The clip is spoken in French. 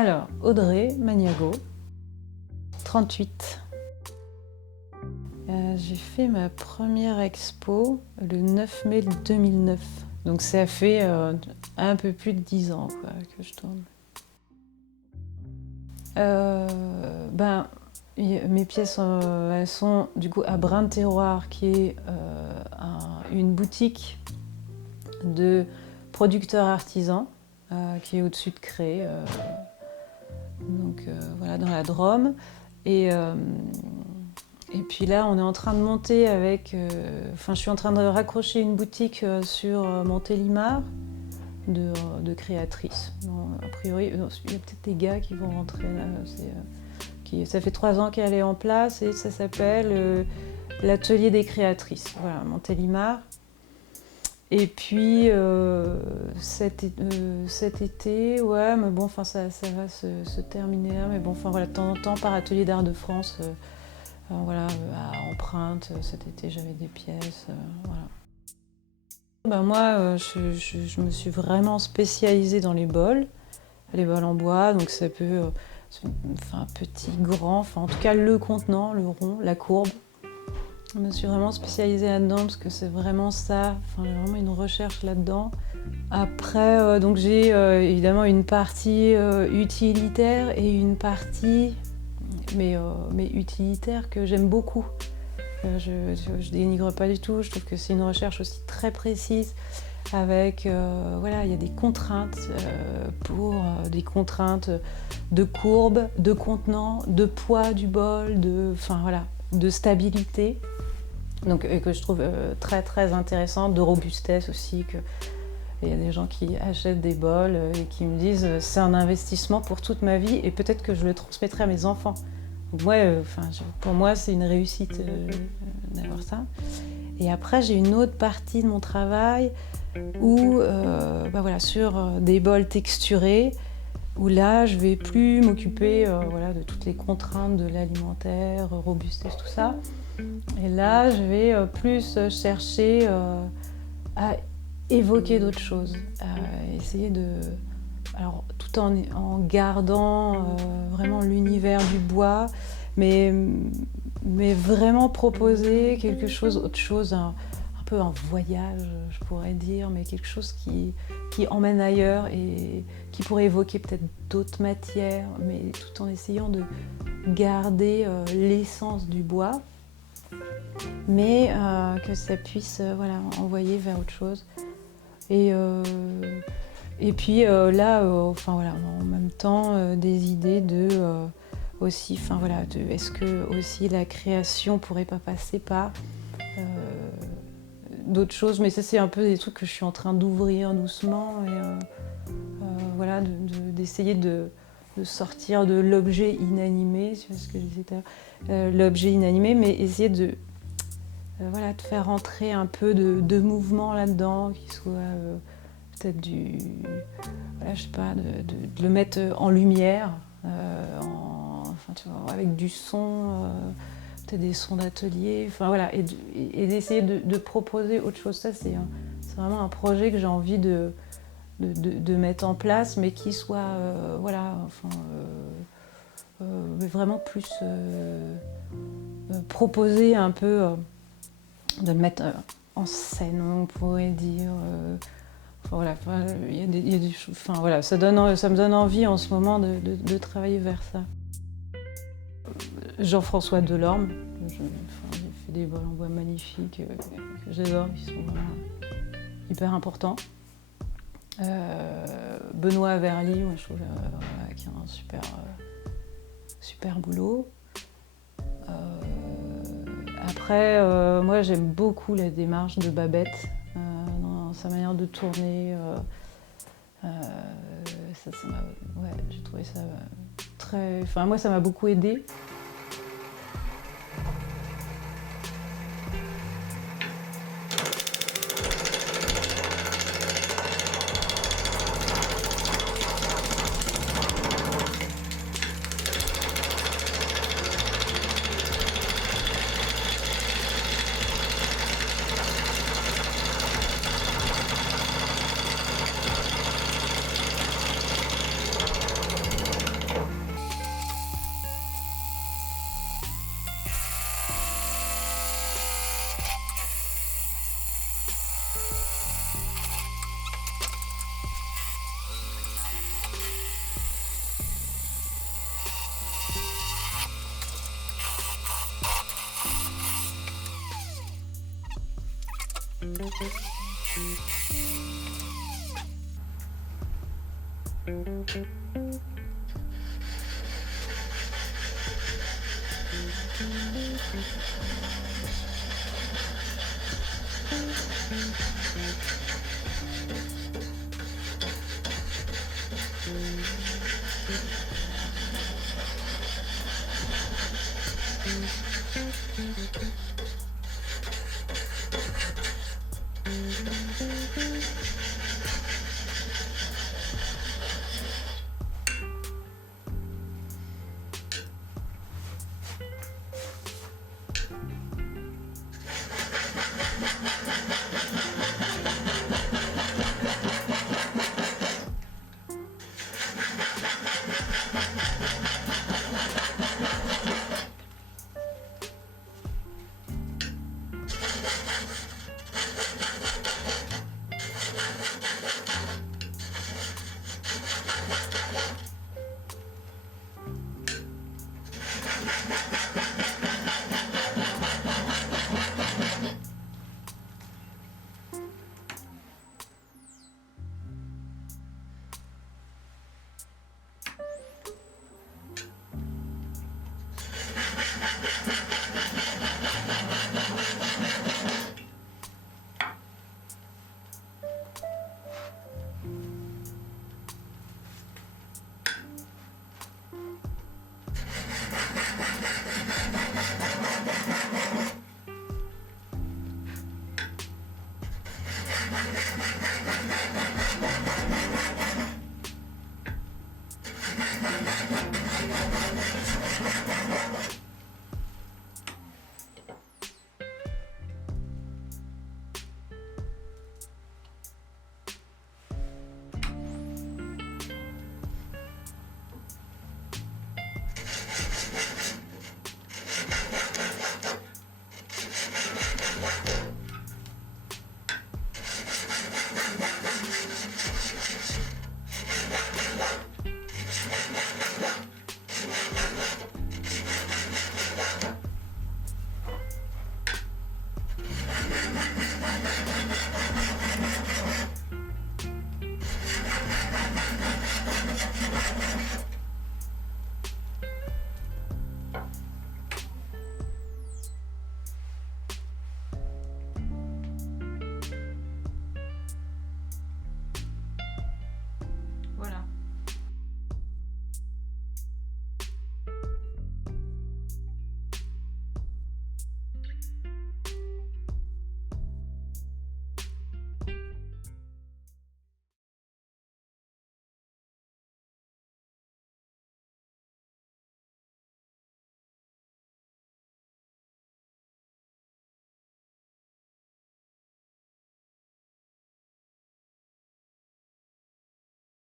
Alors, Audrey Magnago, 38. J'ai fait ma première expo le 9 mai 2009. Donc ça fait un peu plus de 10 ans quoi, que je tourne. Mes pièces, elles sont du coup à Brin de Terroir, qui est une boutique de producteurs artisans qui est au-dessus de Cré, voilà, dans la Drôme. Et puis là, on est en train de monter avec... je suis en train de raccrocher une boutique sur Montélimar de créatrices. Bon, a priori, il y a peut-être des gars qui vont rentrer là. Ça fait 3 ans qu'elle est en place et ça s'appelle l'Atelier des créatrices. Voilà, Montélimar. Et puis cet été, ouais, mais bon, ça va se terminer là. Mais bon, voilà, de temps en temps, par Atelier d'Art de France, voilà, à Empreinte, cet été, j'avais des pièces, voilà. Moi, je me suis vraiment spécialisée dans les bols en bois, donc ça peut, petit, grand, en tout cas le contenant, le rond, la courbe. Je me suis vraiment spécialisée là-dedans parce que c'est vraiment ça, j'ai vraiment une recherche là-dedans. Après, donc j'ai évidemment une partie utilitaire et une partie, mais utilitaire, que j'aime beaucoup. Je dénigre pas du tout, je trouve que c'est une recherche aussi très précise avec, voilà, il y a des contraintes des contraintes de courbe, de contenant, de poids du bol, de stabilité. Donc, que je trouve très très intéressante, de robustesse aussi. Il y a des gens qui achètent des bols et qui me disent c'est un investissement pour toute ma vie et peut-être que je le transmettrai à mes enfants. Donc, pour moi, c'est une réussite d'avoir ça. Et après, j'ai une autre partie de mon travail où, sur des bols texturés, où là, je vais plus m'occuper de toutes les contraintes de l'alimentaire, robustesse, tout ça. Et là, je vais plus chercher à évoquer d'autres choses, à essayer de... Alors, tout en gardant vraiment l'univers du bois, mais vraiment proposer quelque chose, autre chose, un peu un voyage, je pourrais dire, mais quelque chose qui emmène ailleurs et qui pourrait évoquer peut-être d'autres matières, mais tout en essayant de garder l'essence du bois, mais que ça puisse envoyer vers autre chose. Et puis là, en même temps, des idées de aussi, est-ce que aussi la création pourrait pas passer par d'autres choses, mais ça c'est un peu des trucs que je suis en train d'ouvrir doucement et d'essayer de sortir de l'objet inanimé, c'est ce que je disais tout à l'heure, l'objet inanimé, mais essayer de faire rentrer un peu de mouvement là-dedans, qui soit peut-être de le mettre en lumière, avec du son, peut-être des sons d'atelier, et d'essayer de proposer autre chose. Ça, c'est vraiment un projet que j'ai envie de mettre en place, mais qui soit, vraiment plus proposer un peu, de le mettre en scène, on pourrait dire. Il y a des choses. Ça me donne envie en ce moment de travailler vers ça. Jean-François Delorme, j'ai fait des bols en bois magnifiques que j'adore, qui sont vraiment hyper importants. Benoît Averly, je trouve, qui a un super boulot. Après, moi j'aime beaucoup la démarche de Babette dans sa manière de tourner. J'ai trouvé ça très... moi ça m'a beaucoup aidée.